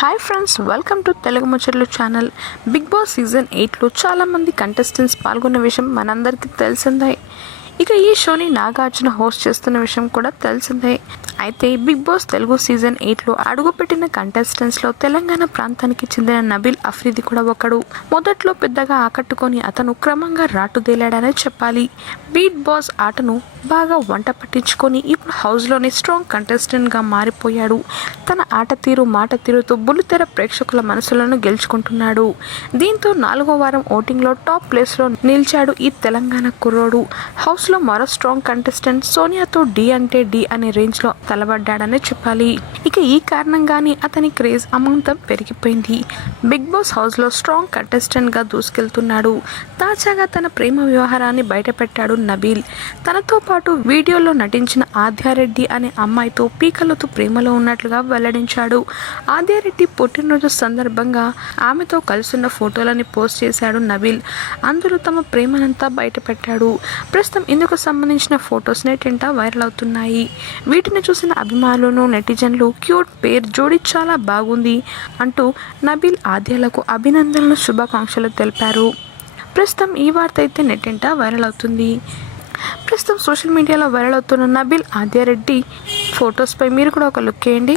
Hi friends welcome to Telugu ముచ్చట్లు channel big boss season ఎయిట్లో చాలామంది కంటెస్టెంట్స్ పాల్గొన్న విషయం మనందరికీ తెలిసిందే ఇక ఈ షోని నాగార్జున హోస్ట్ చేస్తున్న విషయం కూడా తెలిసిందే అయితే బిగ్ బాస్ తెలుగు సీజన్ ఎయిట్లో అడుగుపెట్టిన కంటెస్టెంట్స్లో తెలంగాణ ప్రాంతానికి చెందిన నబిల్ అఫ్రీది కూడా ఒకడు. మొదట్లో పెద్దగా ఆకట్టుకొని అతను క్రమంగా రాటుదేలాడనే చెప్పాలి. బీట్ బాస్ ఆటను బాగా వంట పట్టించుకొని ఇప్పుడు హౌస్లోని స్ట్రాంగ్ కంటెస్టెంట్గా మారిపోయాడు. తన ఆట తీరు మాట తీరుతో బుల్లితెర ప్రేక్షకుల మనసులను గెలుచుకుంటున్నాడు. దీంతో నాలుగో వారం ఓటింగ్లో టాప్ ప్లేస్లో నిలిచాడు ఈ తెలంగాణ కుర్రోడు. హౌస్లో మరో స్ట్రాంగ్ కంటెస్టెంట్ సోనియాతో డి అంటే డి అనే రేంజ్లో తలబడ్డాడనే చెప్పాలి. ఇక ఈ కారణంగానే అతని క్రేజ్ అమాంతం పెరిగిపోయింది. బిగ్ బాస్ హౌస్లో స్ట్రాంగ్ కంటెస్టెంట్గా దూసుకెళ్తున్నాడు. తాజాగా తన ప్రేమ వ్యవహారాన్ని బయటపెట్టాడు నబీల్. తనతో పాటు వీడియోలో నటించిన ఆద్యారెడ్డి అనే అమ్మాయితో పీకలతో ప్రేమలో ఉన్నట్లుగా వెల్లడించాడు. ఆద్యారెడ్డి పుట్టినరోజు సందర్భంగా ఆమెతో కలిసిన ఫోటోలని పోస్ట్ చేశాడు నబీల్. అందులో తమ ప్రేమనంతా బయటపెట్టాడు. ప్రస్తుతం ఇందుకు సంబంధించిన ఫొటోస్ నెటింట వైరల్ అవుతున్నాయి. వీటిని చూసి చూసిన అభిమానులు నెటిజన్లు క్యూట్ పేర్ జోడి చాలా బాగుంది అంటూ నబీల్ ఆద్యాలకు అభినందనలు శుభాకాంక్షలు తెలిపారు. ప్రస్తుతం ఈ వార్త అయితే నెట్టింట వైరల్ అవుతుంది. ప్రస్తుతం సోషల్ మీడియాలో వైరల్ అవుతున్న నబీల్ ఆద్యారెడ్డి ఫొటోస్పై మీరు కూడా ఒక లుక్ వేయండి.